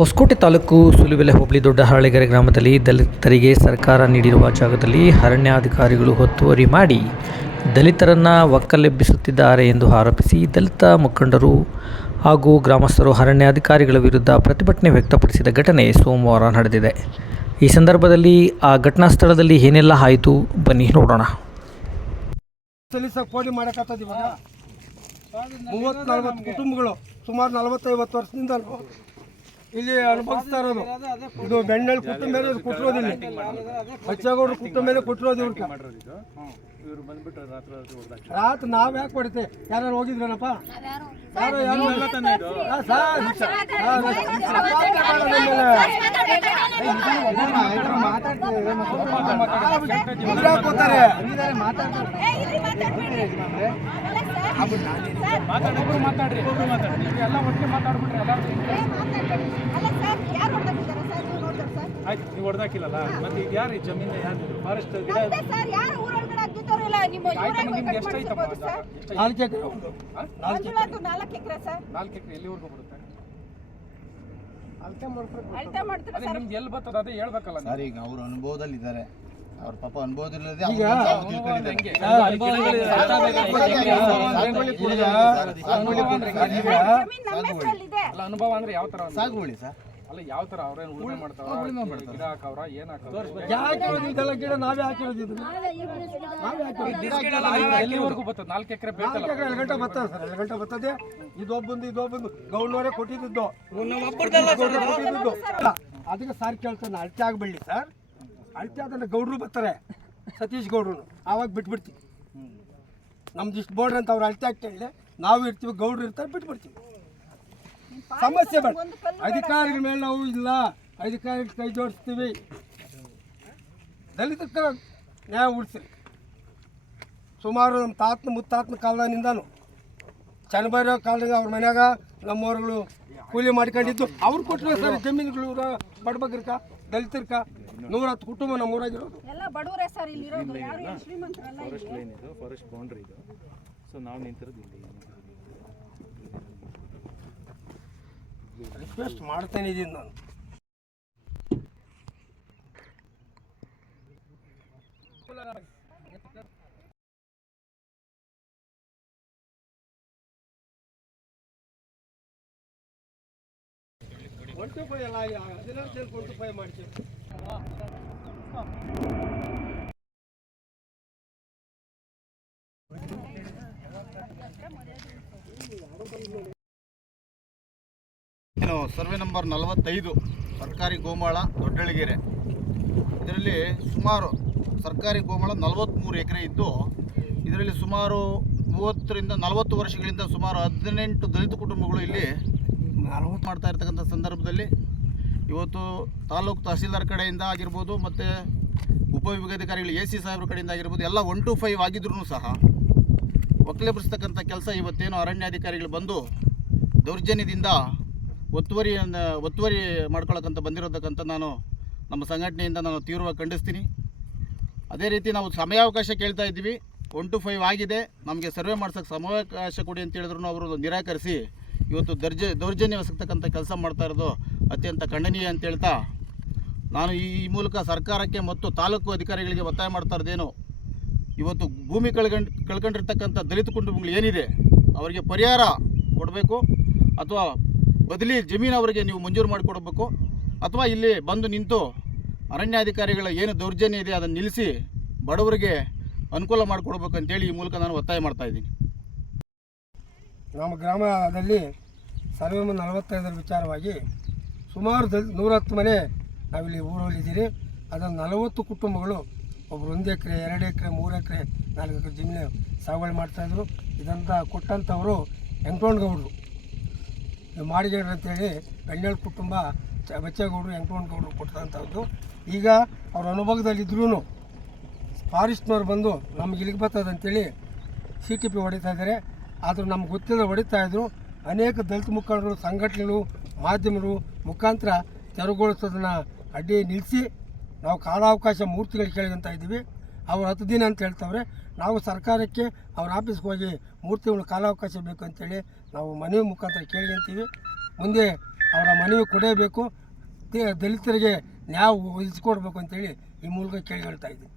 ಹೊಸಕೋಟೆ ತಾಲೂಕು ಸುಲಿಬೆಲೆ ಹೋಬಳಿ ದೊಡ್ಡ ಹಳ್ಳಿಗೆರೆ ಗ್ರಾಮದಲ್ಲಿ ದಲಿತರಿಗೆ ಸರ್ಕಾರ ನೀಡಿರುವ ಜಾಗದಲ್ಲಿ ಅರಣ್ಯಾಧಿಕಾರಿಗಳು ಒತ್ತುವರಿ ಮಾಡಿ ದಲಿತರನ್ನು ಒಕ್ಕಲೆಬ್ಬಿಸುತ್ತಿದ್ದಾರೆ ಎಂದು ಆರೋಪಿಸಿ ದಲಿತ ಮುಖಂಡರು ಹಾಗೂ ಗ್ರಾಮಸ್ಥರು ಅರಣ್ಯಾಧಿಕಾರಿಗಳ ವಿರುದ್ಧ ಪ್ರತಿಭಟನೆ ವ್ಯಕ್ತಪಡಿಸಿದ ಘಟನೆ ಸೋಮವಾರ ನಡೆದಿದೆ. ಈ ಸಂದರ್ಭದಲ್ಲಿ ಆ ಘಟನಾ ಸ್ಥಳದಲ್ಲಿ ಏನೆಲ್ಲ ಆಯಿತು ಬನ್ನಿ ನೋಡೋಣ. ಮೂವತ್ತು ನಲ್ವತ್ತು ಕುಟುಂಬಗಳು, ಸುಮಾರು ನಲವತ್ತೈವತ್ತು ವರ್ಷದಿಂದ ಇಲ್ಲಿ ಅನುಭವಿಸ್ತಾ ಇರೋದು ಇದು ಬೆಣ್ಣಲ್ಲಿ ಕುಟ್ಟ ಮೇಲೆ ಕೊಟ್ಟಿರೋದಿಲ್ಲ ಬಚ್ಚೇಗೌಡರು ಕುಟ್ಟ ಮೇಲೆ ಕೊಟ್ಟಿರೋದು ಇವ್ರಿಗೆ ರಾತ್ರಿ ನಾವ್ ಯಾಕೆ ಹೊಡಿತೆ ಯಾರು ಹೋಗಿದ್ರೇನಪ್ಪ ಯಾರು ಯಾರು ಆ, ಸಾರ್, ಆ, ಎಲ್ಲ ಸರ್ಕಾರಕ್ಕೆ ಬೇಡ ನಿಮ್ಮನ್ನ. ಆಯ್ತು ನೀವು ಹೊಡೆದಾಕಿಲ್ಲಲ್ಲ ಮತ್ತೆ ಇದು ಯಾರು ಈ ಜಮೀನು ಯಾರು ಫಾರೆಸ್ಟ್ ಗಿಡ ಆಯ್ತು ನಿಮ್ಗೆ ಎಷ್ಟಾಯ್ತಮ್ಮ ಜಾಗ? ಎಷ್ಟಾಯ್ತು? ನಾಲ್ಕು ಎಕರೆ ಒಂದು ನಾಲ್ಕು ಎಕರೆ ಎಲ್ಲಿವರೆಗೂ ಬರುತ್ತೆ ಅದೇ ನಿಮ್ಗೆ ಎಲ್ಲಿ ಬರ್ತದೆ ಅದೇ ಹೇಳ್ಬೇಕಲ್ಲ ನೀವು. ಸರ್ ಈಗ ಅವ್ರ ಅನುಭವದಲ್ಲಿ ಇದ್ದಾರೆ ಅವ್ರ ಪಾಪ ಅನುಭವದಲ್ಲಿ ಈಗ ಹೆಂಗೆ? ಅಲ್ಲ ಅನುಭವ ಅಂದ್ರೆ ಯಾವ ತರ ಅಂದ್ರೆ? ಸಾಗುವಳಿ ಸರ್ ಅಲ್ಲ ಯಾವ ತರ ಅವ್ರೇನು ಉಳುಮೆ ಮಾಡ್ತಾರ ಗಿಡ ಹಾಕವ್ರ ಏನ್ ಹಾಕವ್ರ? ಯಾಕೆ ಇದೆಲ್ಲ ಗಿಡ ನಾವೇ ಹಾಕಿರೋದು ಇದು? ನಾವೇ ಹಾಕಿರೋದು. ಎಲ್ಲಿವರೆಗೂ ಬರ್ತದೆ ನಾಲ್ಕು ಎಕರೆ ಬೇಕಲ್ಲ ನಾಲ್ಕು ಎಕರೆ ಎರಡು ಗಂಟೆ ಬರ್ತದೆ ಸರ್. ಎರಡು ಗಂಟೆ ಬರ್ತದೆ. ಇದೊಬ್ಬಂದು ಇದೊಬ್ಬಂದು. ಗೌಡ್ನವರೇ ಕೊಟ್ಟಿದ್ದು. ಕೊಟ್ಟಿದ್ದು. ಅದಕ್ಕೆ ಸಾರ್ ಕೇಳ್ತಾನೆ ಅಳತೆ ಆಗಬೇಡಿ ಸರ್. ಅಳತೆ ಆದ್ರೆ ಗೌಡ್ರು ಬರ್ತಾರೆ. ಸತೀಶ್ ಗೌಡ್ರು. ಆವಾಗ ಬಿಟ್ಬಿಡ್ತೀವಿ. ನಮ್ದು ಇಷ್ಟು ಬೋರ್ಡ್ ಅಂತ ಅವ್ರು ಅಳತೆ ಹಾಕ್ತೇಳಿ ನಾವು ಇರ್ತೀವಿ ಗೌಡ್ರು ಇರ್ತಾರೆ ಬಿಟ್ಬಿಡ್ತೀವಿ. ಸಮಸ್ಯೆ ಬೇಡ. ಅಧಿಕಾರಿಗಳ ಮೇಲೆ ನಾವು ಇಲ್ಲ. ಅಧಿಕಾರಿಗಳ ಕೈ ಜೋಡಿಸ್ತೀವಿ. ದಲಿತಕ್ಕ ನ್ಯಾಯ ಉಳಿಸಿ ಸುಮಾರು ನಮ್ಮ ತಾತನ ಮುತ್ತಾತನ ಕಾಲದಾನಿಂದನು ಚನ್ನಬೈರ ಕಾಲದಾಗ ಅವ್ರ ಮನ್ಯಾಗ ನಮ್ಮವ್ರುಗಳು ಕೂಲಿ ಮಾಡ್ಕೊಂಡಿದ್ದು. ಅವ್ರು ಕೊಟ್ಟರು ಸರ್ ಜಮೀನುಗಳು ಬಡಬಗ್ರಕ ದಲಿತರ್ಕ? ನೂರ ಹತ್ತು ಕುಟುಂಬ ನಮ್ಮ ಊರಾಗಿರೋದು. ಎಲ್ಲ ಬಡವರೇ ಸರ್ ಇಲ್ಲಿ ಇರೋದು ಶ್ರೀಮಂತರಲ್ಲ ಲೈನ್ ಇದು ಫಾರೆಸ್ಟ್ ಬೌಂಡ್ರಿ ಇದು. ಸೊ ನಾವು ನಿಂತಿರೋದು ಇಲ್ಲಿ. ರಿಕ್ವೆಸ್ಟ್ ಮಾಡ್ತೇನೆ ಇದ್ದೀನಿ ನಾನು. ಪೈ ಅಲ್ಲ ಹದಿನಾರು ಜನ ಪೈ ಮಾಡ್ತೀವಿ. ಏನು ಸರ್ವೆ ನಂಬರ್ ನಲವತ್ತೈದು ಸರ್ಕಾರಿ ಗೋಮಾಳ ದೊಡ್ಡಳಿಗೆರೆ ಇದರಲ್ಲಿ ಸುಮಾರು ಸರ್ಕಾರಿ ಗೋಮಾಳ ನಲವತ್ತ್ಮೂರು ಎಕರೆ ಇದ್ದು ಇದರಲ್ಲಿ ಸುಮಾರು ಮೂವತ್ತರಿಂದ ನಲವತ್ತು ವರ್ಷಗಳಿಂದ ಸುಮಾರು ಹದಿನೆಂಟು ದಲಿತ ಕುಟುಂಬಗಳು ಇಲ್ಲಿ ಮಾಡ್ತಾ ಇರ್ತಕ್ಕಂಥ ಸಂದರ್ಭದಲ್ಲಿ. ಇವತ್ತು ತಾಲೂಕು ತಹಸೀಲ್ದಾರ್ ಕಡೆಯಿಂದ ಆಗಿರ್ಬೋದು ಮತ್ತು ಉಪವಿಭಾಗಾಧಿಕಾರಿಗಳು ಎ ಸಿ ಸಾಹೇಬ್ರ ಕಡೆಯಿಂದ ಆಗಿರ್ಬೋದು ಎಲ್ಲ ಒನ್ ಟು ಫೈವ್ ಆಗಿದ್ರೂ ಸಹ ಒಕ್ಕಲೆಬ್ರಿಸ್ತಕ್ಕಂಥ ಕೆಲಸ ಇವತ್ತೇನು ಅರಣ್ಯಾಧಿಕಾರಿಗಳು ಬಂದು ದೌರ್ಜನ್ಯದಿಂದ ಒತ್ತುವರಿಯನ್ನು ಒತ್ತುವರಿ ಮಾಡ್ಕೊಳಕ್ಕಂತ ಬಂದಿರೋದಕ್ಕಂತ ನಾನು ನಮ್ಮ ಸಂಘಟನೆಯಿಂದ ನಾನು ತೀವ್ರವಾಗಿ ಖಂಡಿಸ್ತೀನಿ. ಅದೇ ರೀತಿ ನಾವು ಸಮಯಾವಕಾಶ ಕೇಳ್ತಾ ಇದ್ದೀವಿ. ಒನ್ ಟು ಫೈವ್ ಆಗಿದೆ. ನಮಗೆ ಸರ್ವೆ ಮಾಡ್ಸೋಕೆ ಸಮಯಾವಕಾಶ ಕೊಡಿ ಅಂತ ಹೇಳಿದ್ರು ಅವರು ನಿರಾಕರಿಸಿ ಇವತ್ತು ದರ್ಜೆ ದೌರ್ಜನ್ಯವಾಗಿರ್ತಕ್ಕಂಥ ಕೆಲಸ ಮಾಡ್ತಾ ಇರೋದು ಅತ್ಯಂತ ಖಂಡನೀಯ ಅಂತ ಹೇಳ್ತಾ ನಾನು ಈ ಈ ಮೂಲಕ ಸರ್ಕಾರಕ್ಕೆ ಮತ್ತು ತಾಲೂಕು ಅಧಿಕಾರಿಗಳಿಗೆ ಒತ್ತಾಯ ಮಾಡ್ತಾ ಇರೋದೇನು, ಇವತ್ತು ಭೂಮಿ ಕಳ್ಕಂಡ್, ಕಳ್ಕೊಂಡಿರ್ತಕ್ಕಂಥ ದಲಿತ ಕುಟುಂಬಗಳು ಏನಿದೆ, ಅವರಿಗೆ ಪರಿಹಾರ ಕೊಡಬೇಕು ಅಥವಾ ಬದಲಿ ಜಮೀನು ಅವರಿಗೆ ನೀವು ಮಂಜೂರು ಮಾಡಿಕೊಡ್ಬೇಕು. ಅಥವಾ ಇಲ್ಲಿ ಬಂದು ನಿಂತು ಅರಣ್ಯಾಧಿಕಾರಿಗಳ ಏನು ದೌರ್ಜನ್ಯ ಇದೆ ಅದನ್ನು ನಿಲ್ಲಿಸಿ ಬಡವರಿಗೆ ಅನುಕೂಲ ಮಾಡಿಕೊಡ್ಬೇಕು ಅಂತೇಳಿ ಈ ಮೂಲಕ ನಾನು ಒತ್ತಾಯ ಮಾಡ್ತಾ ಇದ್ದೀನಿ. ನಮ್ಮ ಗ್ರಾಮದಲ್ಲಿ ಸರ್ವೆ ನಲವತ್ತೈದರ ವಿಚಾರವಾಗಿ ಸುಮಾರು ನೂರತ್ತು ಮನೆ ನಾವಿಲ್ಲಿ ಊರಲ್ಲಿದ್ದೀರಿ. ಅದನ್ನು ನಲವತ್ತು ಕುಟುಂಬಗಳು ಒಬ್ಬರು ಒಂದು ಎಕರೆ, ಎರಡು ಎಕರೆ, ಮೂರು ಎಕರೆ, ನಾಲ್ಕು ಎಕರೆ ಜಮೀನು ಸಾಗುವಳಿ ಮಾಡ್ತಾಯಿದ್ರು ಇದಂತ ಕೊಟ್ಟಂಥವರು ವೆಂಕಟಗೌಡರು ಮಾಡಿಗೇಡ್ರು ಅಂತೇಳಿ ಬೆಣ್ಣೆಳ್ ಕುಟುಂಬ ಬಚ್ಚೇಗೌಡರು ವೆಂಕಟಗೌಡರು ಕೊಟ್ಟಂಥದ್ದು ಈಗ ಅವ್ರ ಅನುಭವದಲ್ಲಿದ್ರೂ ಫಾರೆಸ್ಟ್ನವ್ರು ಬಂದು ನಮ್ಗೆ ಇಲ್ಲಿಗೆ ಬರ್ತದೆ ಅಂತೇಳಿ ಸಿ ಟಿ ಪಿ ಹೊಡಿತಾ ಇದ್ದಾರೆ. ಆದರೂ ನಮ್ಗೆ ಗೊತ್ತಿಲ್ಲ ಹೊಡಿತಾ ಇದ್ರು. ಅನೇಕ ದಲಿತ ಮುಖಂಡರು, ಸಂಘಟನೆಗಳು, ಮಾಧ್ಯಮರು ಮುಖಾಂತರ ತೆರವುಗೊಳಿಸೋದನ್ನು ಅಡ್ಡಿ ನಿಲ್ಲಿಸಿ ನಾವು ಕಾಲಾವಕಾಶ ಮೂರ್ತಿಗಳು ಕೇಳಿದಂತ ಇದ್ದೀವಿ. ಅವ್ರು ಹತ್ತು ದಿನ ಅಂತ ಹೇಳ್ತವ್ರೆ, ನಾವು ಸರ್ಕಾರಕ್ಕೆ ಅವ್ರ ಆಫೀಸ್ಗೆ ಹೋಗಿ ಮೂರು ತಿಂಗಳು ಕಾಲಾವಕಾಶ ಬೇಕು ಅಂತೇಳಿ ನಾವು ಮನವಿ ಮುಖಾಂತರ ಕೇಳಿದಂತೀವಿ ಮುಂದೆ ಅವರ ಮನವಿ ಕೊಡೇಬೇಕು ದಲಿತರಿಗೆ ನ್ಯಾಯ ಒದಗಿಸ್ಕೊಡ್ಬೇಕು ಅಂತೇಳಿ ಈ ಮೂಲಕ ಕೇಳಿಕೊಳ್ತಾ ಇದ್ದೀನಿ.